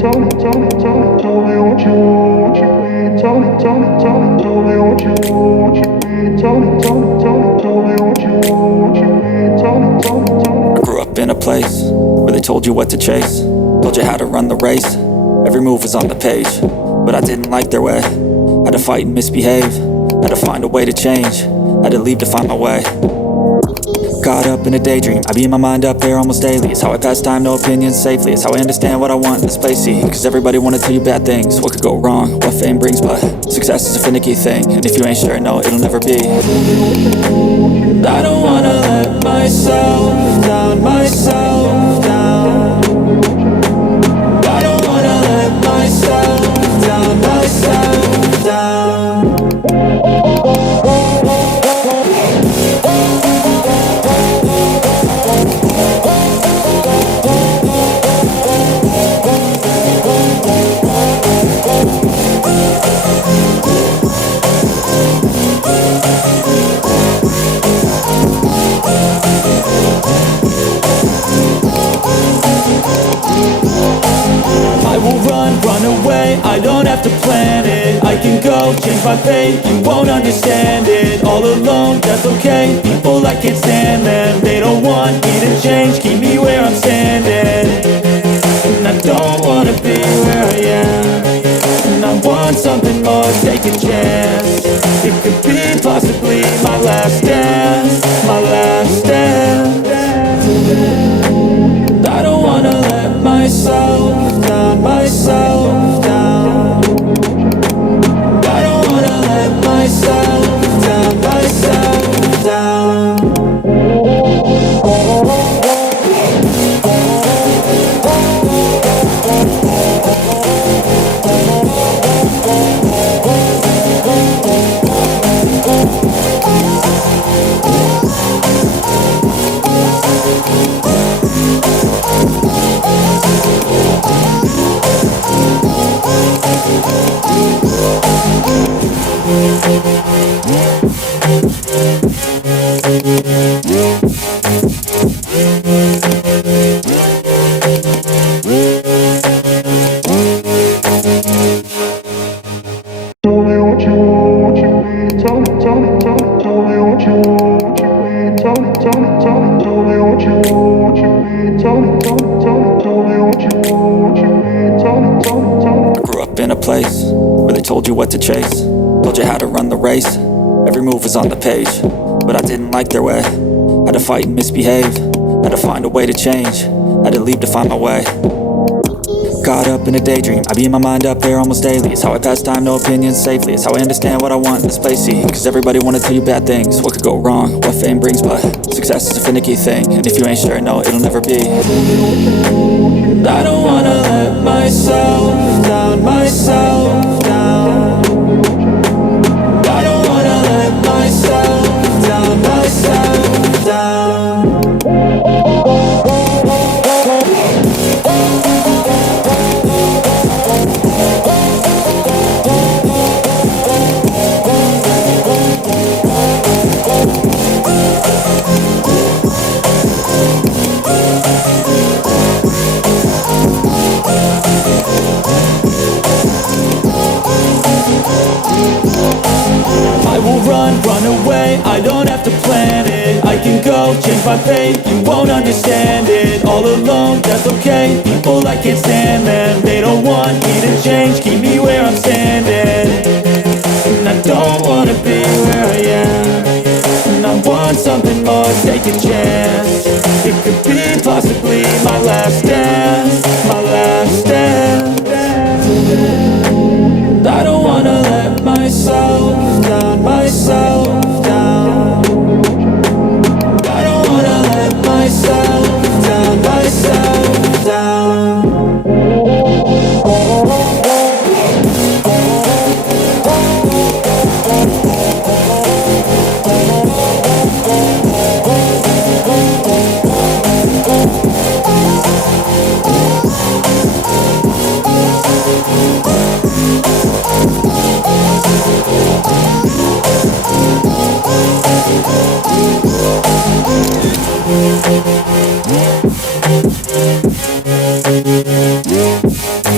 grew up in a place where they told you what to chase, told you how to run the race. Every move was on the page, but I didn't like their way. Had to fight and misbehave, had to find a way to change, had to leave to find my way. Caught up in a daydream, I beat my mind up there almost daily. It's how I pass time, no opinions safely. It's how I understand what I want in this place, see. Cause everybody wanna tell you bad things, what could go wrong, what fame brings. But success is a finicky thing, and if you ain't sure, no, it'll never be. I don't wanna let myself down, myself down. I don't wanna let myself down, myself down. Run away, I don't have to plan it. I can go, change my fate, you won't understand it. All alone, that's okay, people I can't stand them. They don't want me to change, keep me where I'm standing. And I don't wanna be where I am, and I want something more, take a chance. It could be possibly my last dance, my last dance. I don't wanna let myself down, myself down. I don't wanna let myself down, myself down. Told you what to chase, told you how to run the race. Every move was on the page, but I didn't like their way. Had to fight and misbehave, had to find a way to change, had to leave to find my way. Caught up in a daydream, I beat my mind up there almost daily. It's how I pass time, no opinions safely. It's how I understand what I want in this place, see. Cause everybody wanna tell you bad things, what could go wrong, what fame brings. But success is a finicky thing, and if you ain't sure, no, it'll never be. I don't wanna let myself down, myself down. I don't wanna let myself down, myself down. Run away, I don't have to plan it. I can go, change my fate, you won't understand it. All alone, that's okay, people I can't stand them. They don't want me to change, keep me where I'm standing. And I don't wanna be where I am, and I want something more, take a chance. It could be possibly my last dance.